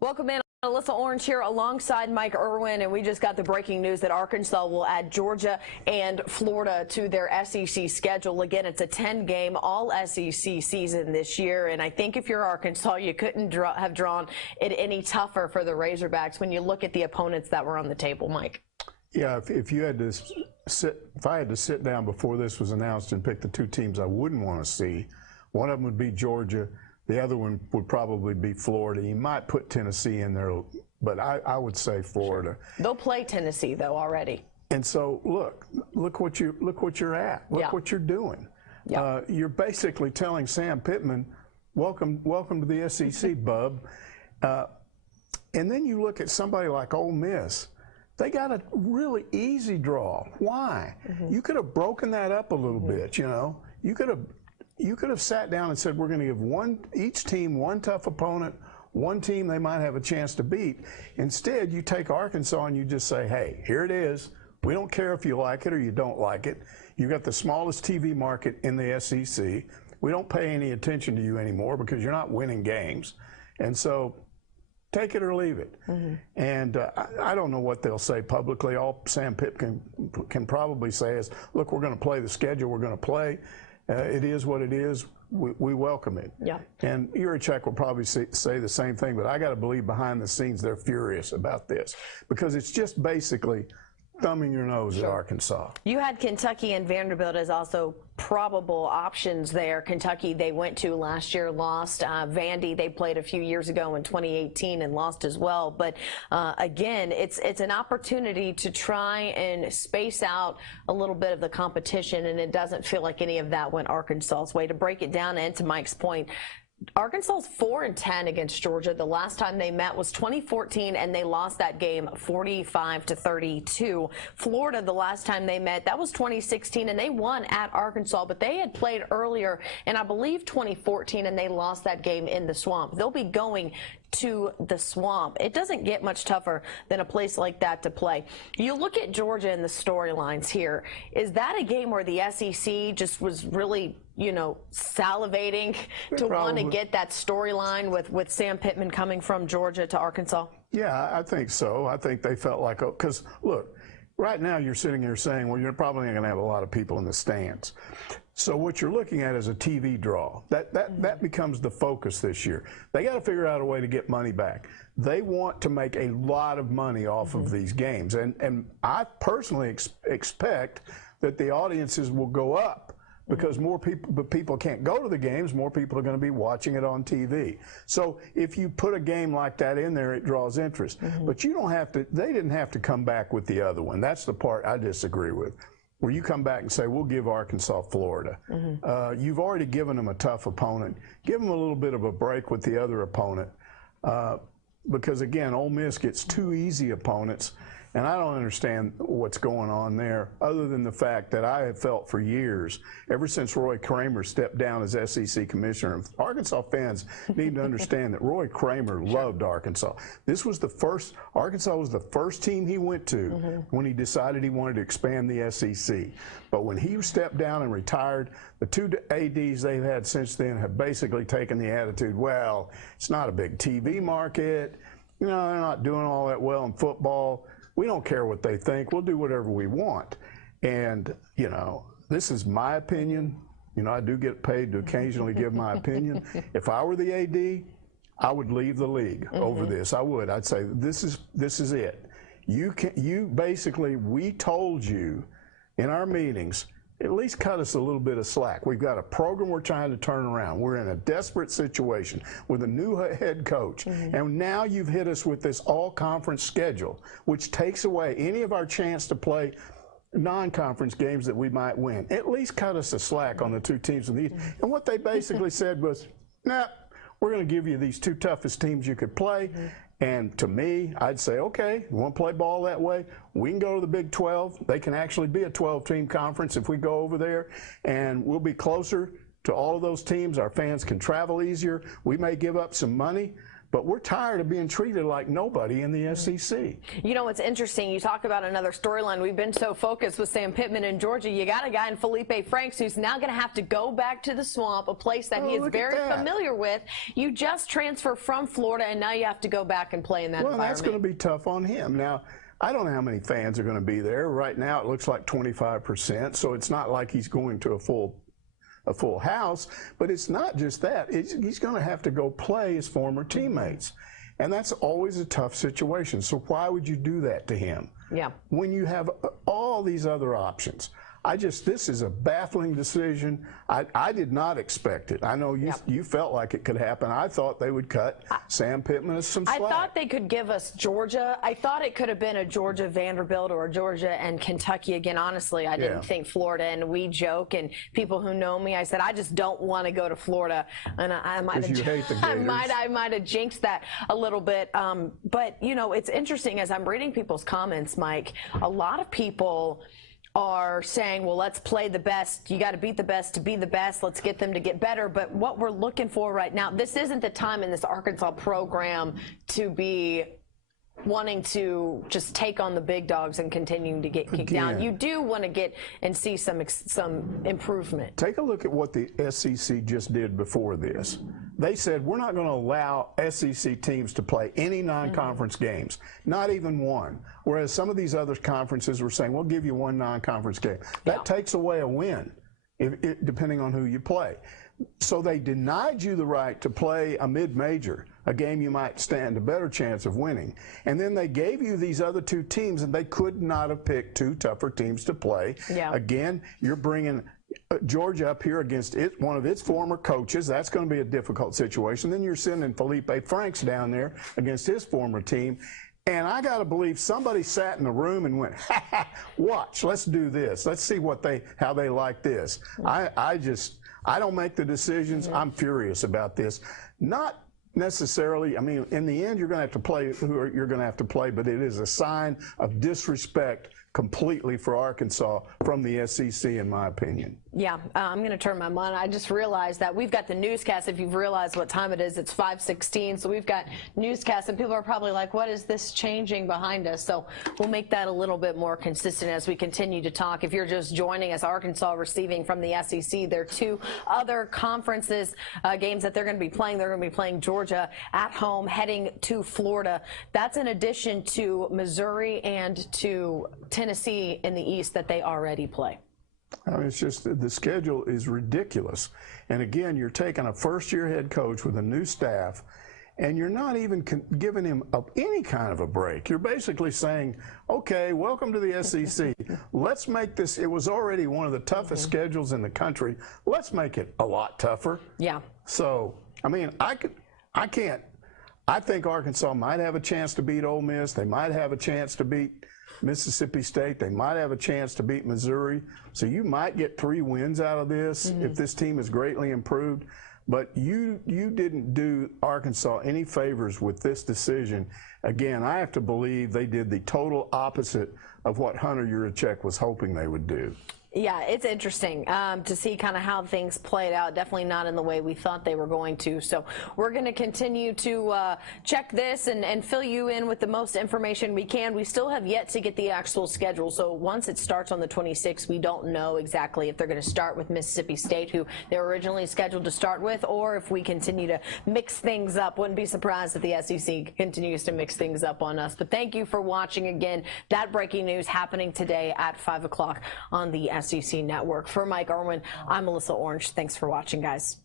Welcome in. Alyssa Orange here alongside Mike Irwin, and we just got the breaking news that Arkansas will add Georgia and Florida to their SEC schedule. Again, it's a 10-game all-SEC season this year, and I think if you're Arkansas, you couldn't have drawn it any tougher for the Razorbacks when you look at the opponents that were on the table, Mike. Yeah, if you had to if I had to sit down before this was announced and pick the two teams I wouldn't want to see, one of them would be Georgia. The other one would probably be Florida. You might put Tennessee in there, but I would say Florida. Sure. They'll play Tennessee though already. And so look what you're at. Look what you're doing. Yeah. You're basically telling Sam Pittman, welcome to the SEC, bub. And then you look at somebody like Ole Miss. They got a really easy draw. Why? You could have broken that up a little bit. You know, you could have sat down and said, we're going to give each team one tough opponent, one team they might have a chance to beat. Instead, you take Arkansas and you just say, hey, here it is. We don't care if you like it or you don't like it. You got the smallest TV market in the SEC. We don't pay any attention to you anymore because you're not winning games. And so take it or leave it. And I don't know what they'll say publicly. All Sam Pitt can probably say is, look, we're going to play the schedule we're going to play. It is what it is. We welcome it. Yeah. And Yurachek will probably say the same thing, but I got to believe behind the scenes they're furious about this because it's just basically thumbing your nose at Arkansas. You had Kentucky and Vanderbilt as also probable options there. Kentucky, they went to last year, lost. Vandy, they played a few years ago in 2018 and lost as well. But again, it's an opportunity to try and space out a little bit of the competition, and it doesn't feel like any of that went Arkansas's way. To break it down, and to Mike's point, Arkansas's 4-10 against Georgia. The last time they met was 2014, and they lost that game 45-32. Florida, the last time they met, that was 2016, and they won at Arkansas, but they had played earlier in, I believe, 2014, and they lost that game in the Swamp. They'll be going to the Swamp. It doesn't get much tougher than a place like that to play. You look at Georgia and the storylines here. Is that a game where the SEC just was really, you know, salivating to want to get that storyline with Sam Pittman coming from Georgia to Arkansas? Yeah, I think so. I think they felt like, because look, right now you're sitting here saying, well, you're probably not going to have a lot of people in the stands. So what you're looking at is a TV draw. That becomes the focus this year. They got to figure out a way to get money back. They want to make a lot of money off of these games. And I personally expect that the audiences will go up because more people can't go to the games, more people are going to be watching it on TV. So if you put a game like that in there, it draws interest. But you don't have to, they didn't have to come back with the other one. That's the part I disagree with. Where you come back and say, we'll give Arkansas Florida. You've already given them a tough opponent. Give them a little bit of a break with the other opponent. Because, again, Ole Miss gets two easy opponents, and I don't understand what's going on there, other than the fact that I have felt for years, ever since Roy Kramer stepped down as SEC commissioner, Arkansas fans need to understand that Roy Kramer loved Arkansas. Arkansas was the first team he went to when he decided he wanted to expand the SEC. But when he stepped down and retired, the two ADs they've had since then have basically taken the attitude, well, it's not a big TV market, you know, they're not doing all that well in football. We don't care what they think. We'll do whatever we want. And, you know, this is my opinion. You know, I do get paid to occasionally give my opinion. If I were the AD, I would leave the league over this. I would. I'd say this is it. You basically, we told you in our meetings, at least cut us a little bit of slack. We've got a program we're trying to turn around. We're in a desperate situation with a new head coach. And now you've hit us with this all-conference schedule, which takes away any of our chance to play non-conference games that we might win. At least cut us a slack on the two teams. And what they basically said was, nah, we're going to give you these two toughest teams you could play. And to me, I'd say, okay, you want to play ball that way? We can go to the Big 12. They can actually be a 12-team conference if we go over there, and we'll be closer to all of those teams. Our fans can travel easier. We may give up some money, But we're tired of being treated like nobody in the SEC. You know, it's interesting. You talk about another storyline. We've been so focused with Sam Pittman in Georgia. You got a guy in Felipe Franks who's now going to have to go back to the Swamp, a place that he is very familiar with. You just transfer from Florida, and now you have to go back and play in that environment. Well, that's going to be tough on him. Now, I don't know how many fans are going to be there. Right now, it looks like 25%, so it's not like he's going to a full house, but it's not just that. He's going to have to go play his former teammates, and that's always a tough situation. So why would you do that to him? Yeah. When you have all these other options. This is a baffling decision. I did not expect it. I know you felt like it could happen. I thought they would cut Sam Pittman some slack. I thought they could give us Georgia. I thought it could have been a Georgia Vanderbilt or a Georgia and Kentucky again. Honestly, I didn't think Florida. And we joke, and people who know me, I said I just don't want to go to Florida. And I might have, you hate the Gators. I might have jinxed that a little bit. But you know, it's interesting as I'm reading people's comments, Mike. A lot of people are saying, well, let's play the best. You got to beat the best to be the best. Let's get them to get better. But what we're looking for right now, this isn't the time in this Arkansas program to be wanting to just take on the big dogs and continuing to get kicked down. You do want to get and see some improvement. Take a look at what the SEC just did before this. They said, we're not going to allow SEC teams to play any non-conference games, not even one. Whereas some of these other conferences were saying, we'll give you one non-conference game. That takes away a win, depending on who you play. So they denied you the right to play a mid-major, a game you might stand a better chance of winning. And then they gave you these other two teams, and they could not have picked two tougher teams to play. Yeah. Again, you're bringing Georgia up here against one of its former coaches. That's going to be a difficult situation. Then you're sending Felipe Franks down there against his former team. And I got to believe somebody sat in the room and went, ha, ha, watch, let's do this. Let's see how they like this. I don't make the decisions. I'm furious about this. Not necessarily, I mean, in the end, you're going to have to play who you're going to have to play, but it is a sign of disrespect completely for Arkansas from the SEC, in my opinion. Yeah, I'm going to turn my mind. I just realized that we've got the newscast. If you've realized what time it is, it's 5:16. So we've got newscast, and people are probably like, what is this changing behind us? So we'll make that a little bit more consistent as we continue to talk. If you're just joining us, Arkansas receiving from the SEC. There are two other conferences games that they're going to be playing. They're going to be playing Georgia at home, heading to Florida. That's in addition to Missouri and to Tennessee in the East that they already play. I mean, it's just the schedule is ridiculous. And again, you're taking a first-year head coach with a new staff, and you're not even giving him any kind of a break. You're basically saying, okay, welcome to the SEC. Let's make this, it was already one of the toughest schedules in the country. Let's make it a lot tougher. Yeah. So, I mean, I think Arkansas might have a chance to beat Ole Miss. They might have a chance to beat Mississippi State. They might have a chance to beat Missouri. So you might get 3 wins out of this if this team is greatly improved. But you didn't do Arkansas any favors with this decision. Again, I have to believe they did the total opposite of what Hunter Yurachek was hoping they would do. Yeah, it's interesting to see kind of how things played out. Definitely not in the way we thought they were going to. So we're going to continue to check this and fill you in with the most information we can. We still have yet to get the actual schedule. So once it starts on the 26th, we don't know exactly if they're going to start with Mississippi State, who they were originally scheduled to start with, or if we continue to mix things up. Wouldn't be surprised if the SEC continues to mix things up on us. But thank you for watching again. That breaking news happening today at 5 o'clock on the SEC Network. For Mike Irwin, I'm Melissa Orange. Thanks for watching, guys.